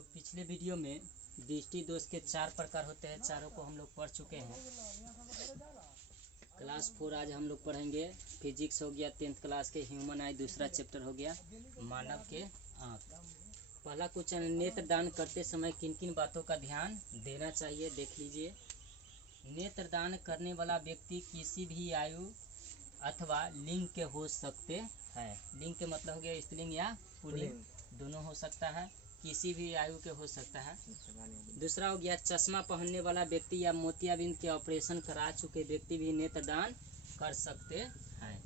लोग पिछले वीडियो में दृष्टि दोष के 4 प्रकार होते हैं, चारों को हम लोग पढ़ चुके हैं। क्लास 4 आज हम लोग पढ़ेंगे। फिजिक्स हो गया 10th क्लास के ह्यूमन आई, दूसरा चैप्टर हो गया मानव के आँख। पहला क्वेश्चन, नेत्र दान करते समय किन किन बातों का ध्यान देना चाहिए, देख लीजिए। नेत्र दान करने वाला व्यक्ति किसी भी आयु अथवा लिंग के हो सकते हैं। लिंग के मतलब हो गया स्त्रीलिंग या पुल्लिंग, दोनों हो सकता है, किसी भी आयु के हो सकता है। दूसरा हो गया, चश्मा पहनने वाला व्यक्ति या मोतियाबिंद के ऑपरेशन करा चुके व्यक्ति भी नेत्र दान कर सकते हैं।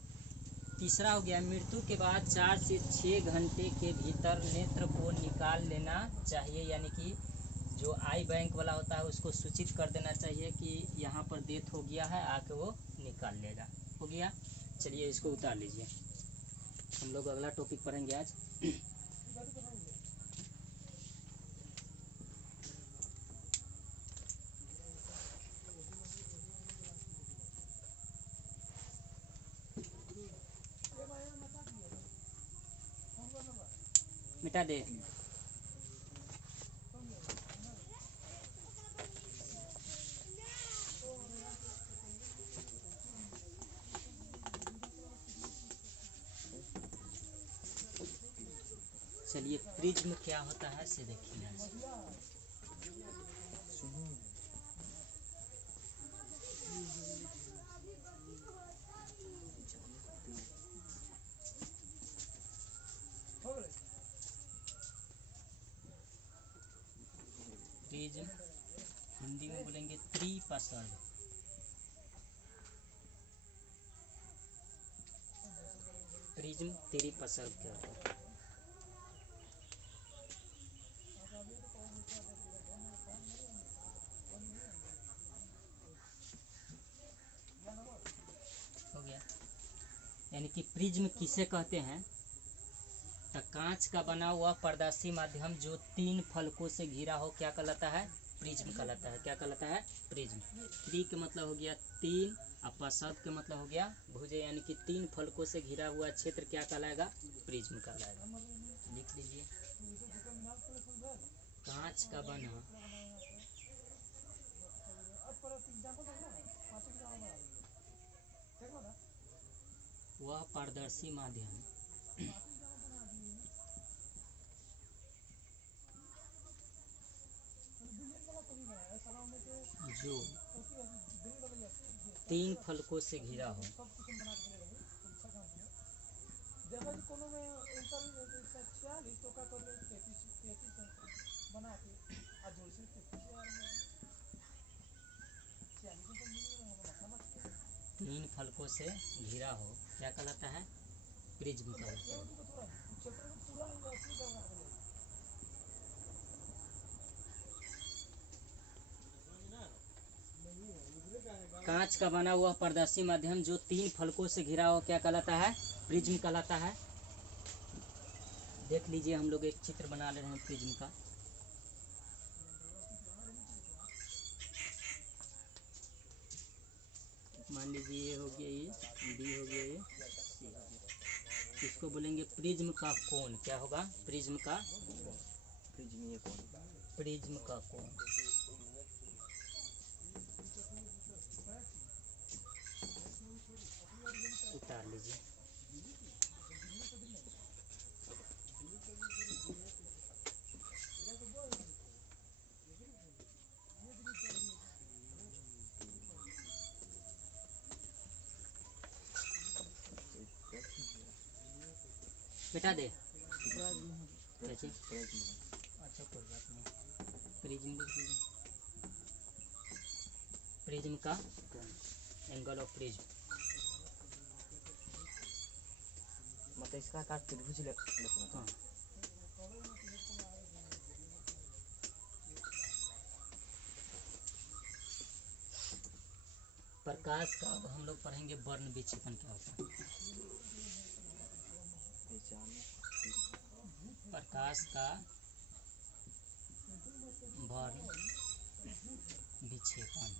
तीसरा हो गया, मृत्यु के बाद 4 से 6 घंटे के भीतर नेत्र को निकाल लेना चाहिए, यानी कि जो आई बैंक वाला होता है उसको सूचित कर देना चाहिए कि यहाँ पर डेथ हो गया है, आके वो निकाल लेगा। हो गया, चलिए इसको उतार लीजिए। हम लोग अगला टॉपिक पढ़ेंगे आज। मिटा दे। चलिए, प्रिज्म क्या होता है से देखिए आज। प्रिज्म हिंदी में बोलेंगे त्रिपसर्ग। प्रिज्म त्रिपसर्ग क्या होता है? हो गया, यानी कि प्रिज्म किसे कहते हैं? तो कांच का बना हुआ पारदर्शी माध्यम जो 3 फलकों से घिरा हो क्या कहलाता है? प्रिज्म कहलाता है। क्या कहलाता है? प्रिज्म। त्रि के मतलब हो गया 3, और पसर्ग के मतलब हो गया भुजा, यानी कि 3 फलकों से घिरा हुआ क्षेत्र क्या कहलाएगा? प्रिज्म कहलाएगा। लिख लीजिए, कांच का बना वह पारदर्शी माध्यम जो 3 फलकों से घिरा हो तीन फलकों से घिरा हो क्या कहलाता है? प्रिज्म कहलाता है। कांच का बना हुआ पारदर्शी माध्यम जो 3 फलकों से घिरा हो क्या कहलाता है? प्रिज्म कहलाता है। देख लीजिए, हम लोग एक चित्र बना ले रहे हैं प्रिज्म का। मान लीजिए ये हो गया, ये बी हो गया, ये सी हो गया। इसको बोलेंगे प्रिज्म का कोण। क्या होगा? प्रिज्म का प्रिज्म का कोण। उतार लीजिए। बेटा दे कैसे? अच्छा कोई बात नहीं, प्रिज्म लिख लीजिए। प्रिज्म का एंगल ऑफ प्रिज्म मतलब इसका आकार त्रिभुज लिखना। हाँ, प्रकाश का अब हम लोग पढ़ेंगे वर्ण विक्षेपण क्या होता है। प्रकाश का वर्ण विक्षेपण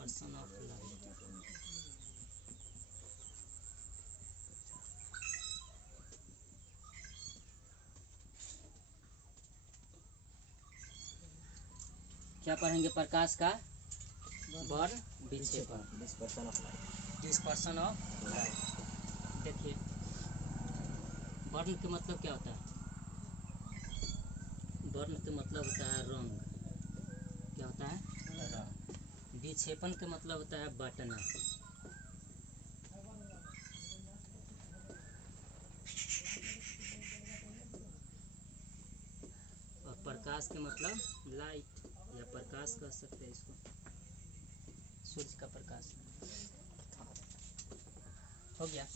डिस्पर्सन ऑफ लाइट। क्या पढ़ेंगे? प्रकाश का वर्ण विक्षेपण, dispersion of light. Dispersion of light. देखिए वर्ण के मतलब क्या होता है? वर्ण के मतलब होता है रंग। क्या होता है? रंग। विक्षेपण के मतलब होता है बटना। और प्रकाश के मतलब लाइट या प्रकाश कह सकते हैं इसको, सूर्य का प्रकाश। हो गया,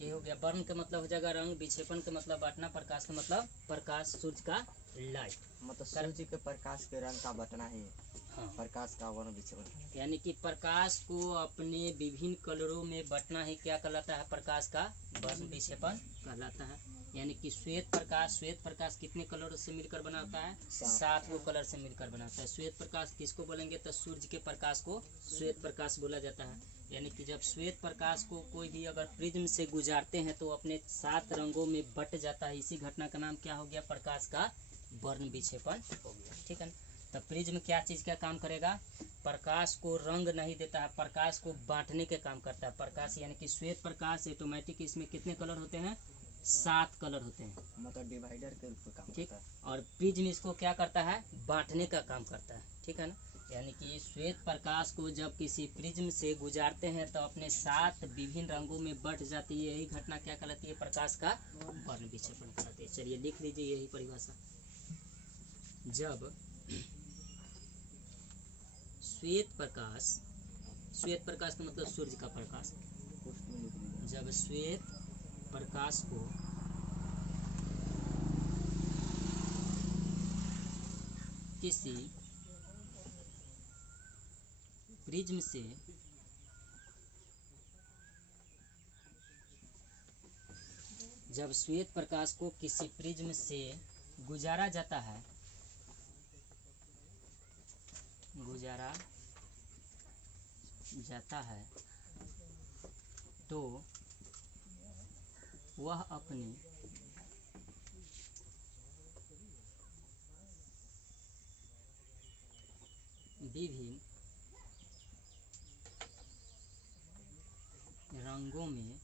ये हो गया। वर्ण का मतलब हो जाएगा रंग, विक्षेपण का मतलब बांटना, प्रकाश का मतलब प्रकाश, सूर्य का लाइट। मतलब सूर्य के प्रकाश के रंग का बटना है हाँ, प्रकाश का वर्ण विक्षेपण। यानी कि प्रकाश को अपने विभिन्न कलरों में बांटना ही क्या कहलाता है? प्रकाश का वर्ण विक्षेपण कहलाता है। यानी कि श्वेत प्रकाश कितने कलरों से मिलकर बना होता है? 7 गो कलर से मिलकर बना होता है। श्वेत प्रकाश किसको बोलेंगे? तो सूर्य के प्रकाश को श्वेत प्रकाश बोला जाता है। यानी कि जब श्वेत प्रकाश को कोई भी अगर प्रिज्म से गुजारते हैं तो अपने 7 रंगों में बट जाता है। इसी घटना का नाम क्या हो गया? प्रकाश का वर्ण विक्षेपण हो गया। ठीक है ना? तो प्रिज्म क्या चीज का काम करेगा? प्रकाश को रंग नहीं देता है, प्रकाश को बांटने के काम करता है। प्रकाश यानी कि श्वेत प्रकाश ऑटोमेटिक, इसमें कितने कलर होते हैं? 7 कलर होते हैं। मतलब डिवाइडर के रूप में काम ठीक। करता है। और प्रिज्म इसको क्या करता है? बांटने का काम करता है। ठीक है ना? यानी कि श्वेत प्रकाश को जब किसी प्रिज्म से गुजारते हैं तो अपने 7 विभिन्न रंगों में बट जाती है। यही घटना क्या कहलाती है? प्रकाश का वर्ण विक्षेपण कहलाती है। चलिए लिख लीजिए यही परिभाषा। जब श्वेत प्रकाश का मतलब सूर्य का प्रकाश। जब श्वेत प्रकाश को किसी प्रिज्म से गुजारा जाता है तो वह अपने विभिन्न रंगों में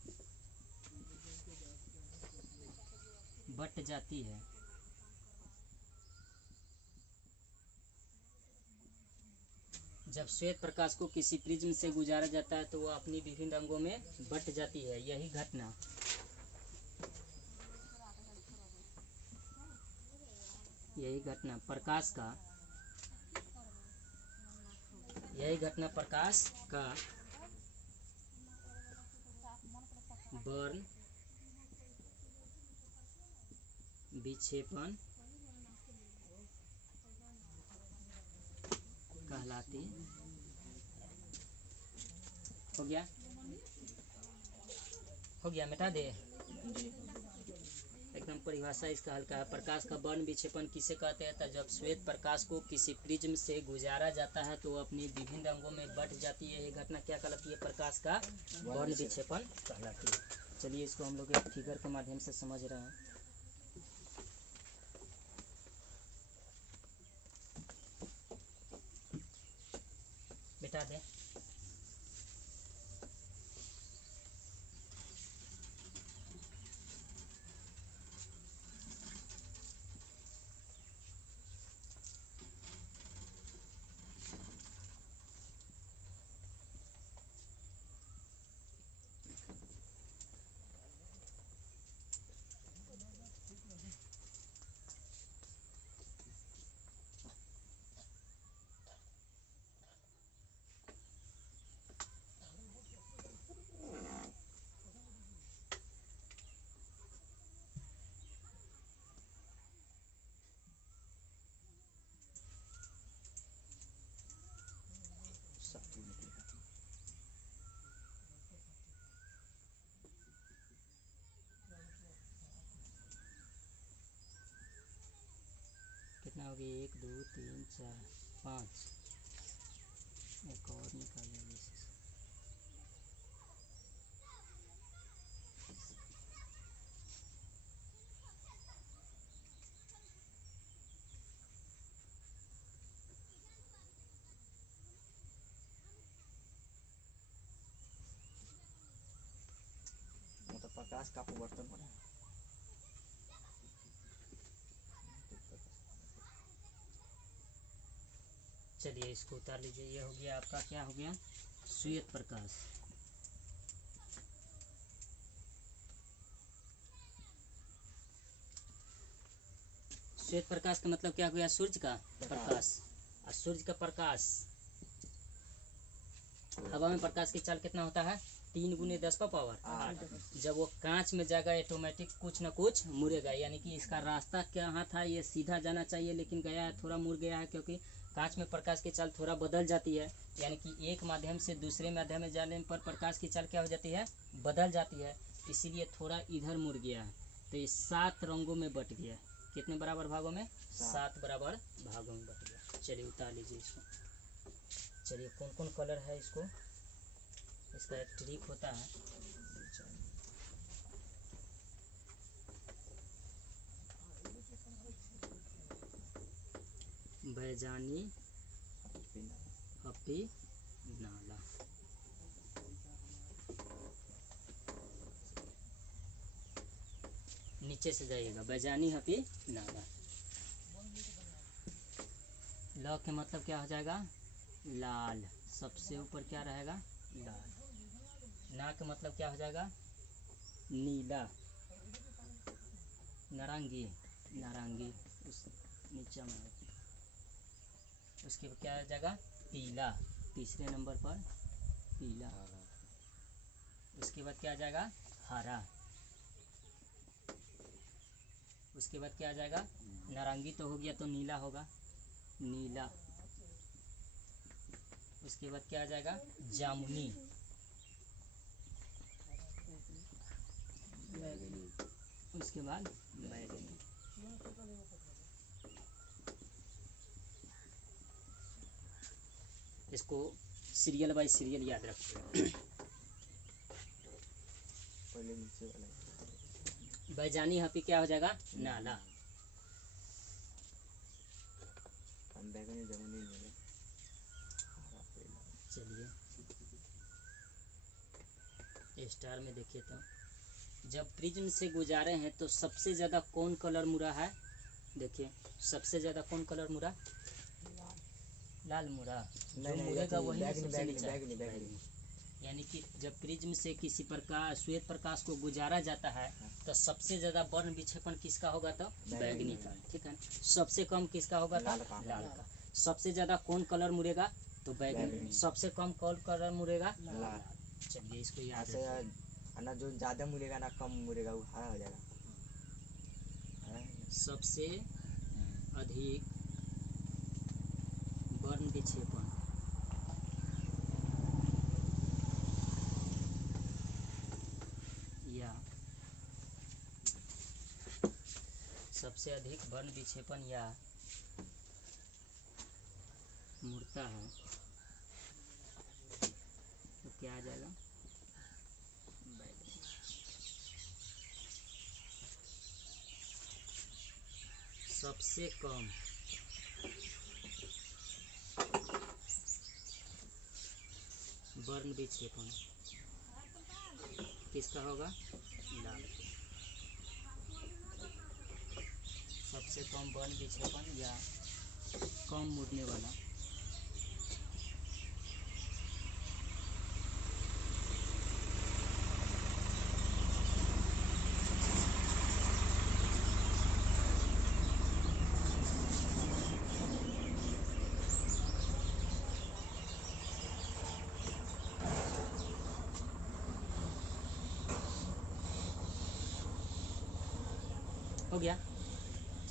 बट जाती है। जब श्वेत प्रकाश को किसी प्रिज्म से गुजारा जाता है तो वह अपनी विभिन्न रंगों में बट जाती है। यही घटना प्रकाश का वर्ण विक्षेपण कहलाती। हो गया, मिटा दे। एकदम परिभाषा इसका हल्का है। प्रकाश का वर्ण विक्षेपण किसे कहते हैं? तो जब श्वेत प्रकाश को किसी प्रिज्म से गुजारा जाता है तो अपनी विभिन्न रंगों में बट जाती है। यह घटना क्या कहलाती है? प्रकाश का वर्ण विक्षेपण कहलाती है। चलिए इसको हम लोग एक फिगर के माध्यम से समझ रहे हैं। बेटा दे। कितना हो गया? 1 2 3 4 5। एक और निकालेंगे इसे। मतलब प्रकाश का परिवर्तन हो रहा है। चलिए इसको उतार लीजिए। ये हो गया आपका, क्या हो गया, श्वेत प्रकाश। श्वेत प्रकाश का मतलब क्या हो गया, सूर्य का प्रकाश। और सूर्य का प्रकाश, हवा में प्रकाश की चाल कितना होता है, 3×10⁸। जब वो कांच में जाएगा ऑटोमेटिक कुछ ना कुछ मुड़ेगा, यानी कि इसका रास्ता कहाँ था, ये सीधा जाना चाहिए लेकिन गया है, थोड़ा मुड़ गया है, क्योंकि कांच में प्रकाश की चाल थोड़ा बदल जाती है। यानी कि एक माध्यम से दूसरे माध्यम में जाने पर प्रकाश की चाल क्या हो जाती है, बदल जाती है, इसीलिए थोड़ा इधर मुड़ गया है। तो ये 7 रंगों में बट गया। कितने बराबर भागों में, 7 बराबर भागों में बट गया। चलिए उतार लीजिए इसको। चलिए कौन कौन कलर है इसको, इसका एक ट्रिक होता है। बैजानी, हपी, नाला। नीचे से जाइएगा, बैजानी, हपी, नाला। ल के मतलब क्या हो जाएगा, लाल, सबसे ऊपर क्या रहेगा, लाल। ना का मतलब क्या हो जाएगा, नीला। नारंगी, नारंगी उस नीचे में। उसके बाद क्या आ जाएगा, पीला, तीसरे नंबर पर पीला। उसके बाद क्या आ जाएगा, हरा। उसके बाद क्या आ जाएगा, नारंगी तो हो गया तो नीला होगा, नीला। उसके बाद क्या आ जाएगा, जामुनी। उसके बाद बैगनी। इसको सीरियल बाय सीरियल याद रखिए। पहले नीचे वाला बैजानी, हपी क्या हो जाएगा, नाला। हम बैगनी, जमुनी, नीले। चलिए स्टार में देखिए तो, जब प्रिज्म से गुजारे हैं तो सबसे ज़्यादा कौन कलर मुड़ा है, देखिए सबसे ज़्यादा कौन कलर मुड़ा, लाल मुड़ा। जो मुड़ेगा वही सबसे नीचा। यानी कि जब प्रिज्म से किसी प्रकाश, श्वेत प्रकाश को गुजारा जाता है तो सबसे ज़्यादा वर्ण विक्षेपण किसका होगा, तो बैगनी का, ठीक है। सबसे कम किसका होगा, तो लाल का। सबसे ज़्यादा कौन कलर मुड़ेगा, तो बैगनी। सबसे कम कौन कलर मुड़ेगा, लाल। चलिए इसको याद रखिए। ना जो ज़्यादा मुड़ेगा ना कम मुड़ेगा वो हरा हो जाएगा। सबसे अधिक वर्ण विक्षेपण, या सबसे अधिक वर्ण विक्षेपण या मुड़ता है तो क्या आ जाएगा, बैगनी। सबसे कम वर्ण विक्षेपण किसका होगा, लाल। सबसे कम वर्ण विक्षेपण या कम मुड़ने वाला, हो गया।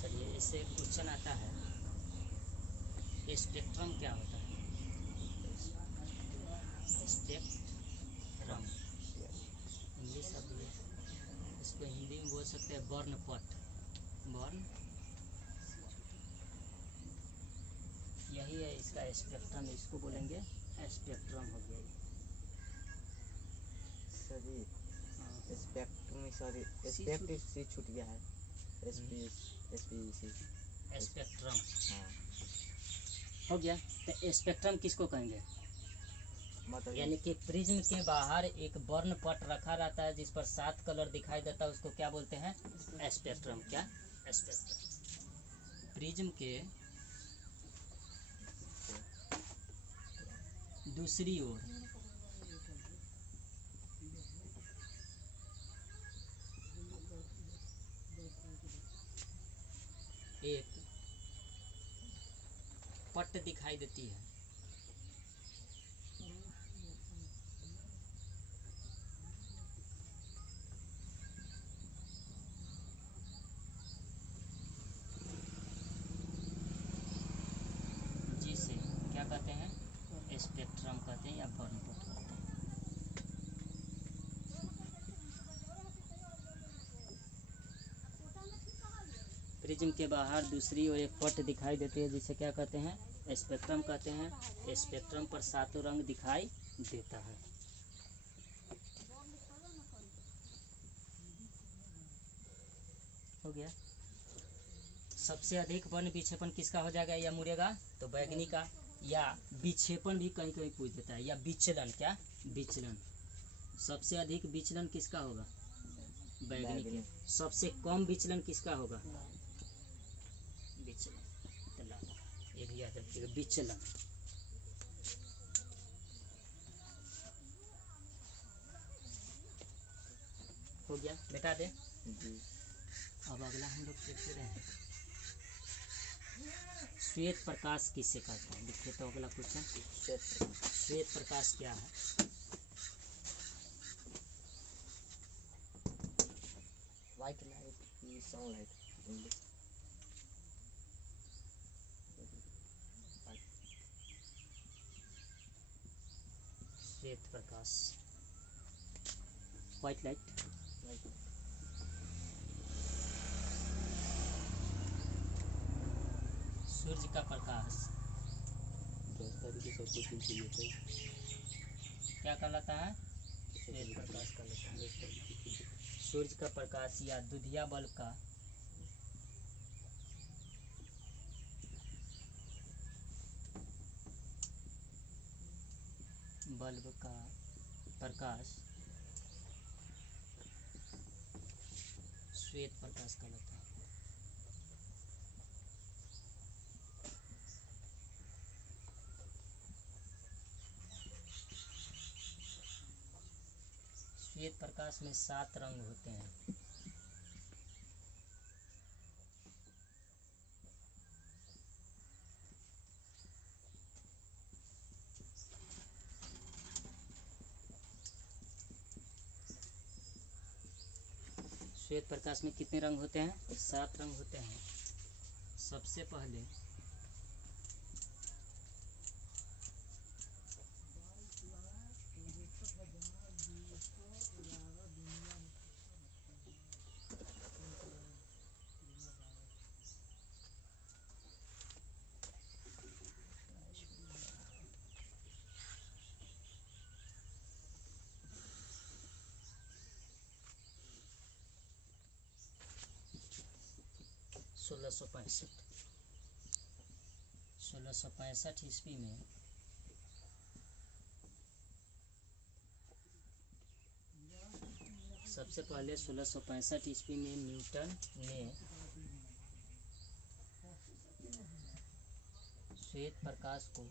चलिए इससे क्वेश्चन आता है, स्पेक्ट्रम क्या होता है, स्पेक्ट्रम इंग्लिश शब्द है, इसको हिंदी में बोल सकते हैं वर्णपट, वर्ण, यही है इसका स्पेक्ट्रम, इसको बोलेंगे स्पेक्ट्रम हो गया ये। सर जी हाँ, स्पेक्ट्रम सॉरी सी स्पेक्ट से छूट गया है। एसपी सी स्पेक्ट्रम हाँ हो गया। तो स्पेक्ट्रम किसको कहेंगे? मतलब यानी कि प्रिज्म के बाहर एक वर्ण पट रखा रहता है जिस पर 7 कलर दिखाई देता है, उसको क्या बोलते हैं? स्पेक्ट्रम। क्या? स्पेक्ट्रम। प्रिज्म के दूसरी ओर एक पट दिखाई देती है, जिसे क्या कहते हैं? स्पेक्ट्रम कहते हैं या वर्णपट कहते हैं। प्रिज्म के बाहर दूसरी ओर एक पट दिखाई देती है जिसे क्या कहते हैं? स्पेक्ट्रम कहते हैं। स्पेक्ट्रम पर सातों रंग दिखाई देता है। हो गया। सबसे अधिक वर्ण विक्षेपण किसका हो जाएगा या मुड़ेगा? तो बैगनी का। या विक्षेपण भी कहीं कहीं पूछ देता है, या विचलन। क्या? विचलन। सबसे अधिक विचलन किसका होगा? बैगनी के। सबसे कम विचलन किसका होगा? विचलन। तो लाल, ये भी याद रखिएगा, विचलन। हो गया, बेटा दे। जी अब अगला हम लोग देखते रहे, श्वेत प्रकाश किससे कहते हैं? लिखिए तो अगला क्वेश्चन। श्वेत प्रकाश क्या है? व्हाइट लाइट की सनलाइट इंग्लिश श्वेत प्रकाश, व्हाइट लाइट। सूर्य का प्रकाश क्या कहलाता है? श्वेत प्रकाश कहलाता है। सूर्य का प्रकाश या दुधिया बल्ब का प्रकाश श्वेत प्रकाश कहलाता है। श्वेत प्रकाश में 7 रंग होते हैं। श्वेत प्रकाश में कितने रंग होते हैं? 7 रंग होते हैं। सबसे पहले सोलह सौ पैंसठ ईस्वी में सबसे पहले 1665 ईस्वी में न्यूटन ने श्वेत प्रकाश को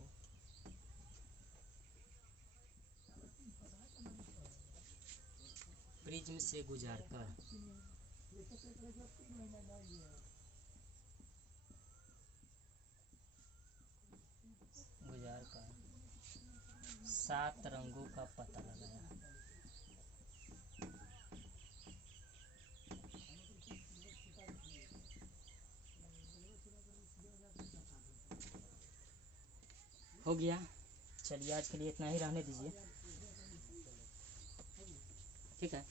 प्रिज्म से गुजारकर गुजारकर 7 रंगों का पता लगाया। हो गया। चलिए आज के लिए इतना ही रहने दीजिए, ठीक है।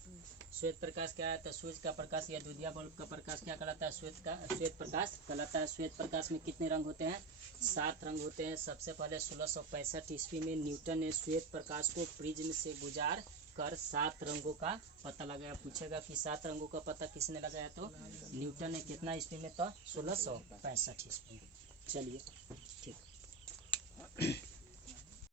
श्वेत प्रकाश क्या है? तो सूर्य का प्रकाश या दूधिया बल्ब का प्रकाश क्या कहलाता है? श्वेत प्रकाश कहलाता है। श्वेत प्रकाश में कितने रंग होते हैं? 7 रंग होते हैं। सबसे पहले 1665 ईस्वी में न्यूटन ने श्वेत प्रकाश को प्रिज्म से गुजार कर 7 रंगों का पता लगाया। पूछेगा कि 7 रंगों का पता किसने लगाया? तो न्यूटन ने। कितना ईस्वी में? तो 1665 ईस्वी में। चलिए ठीक।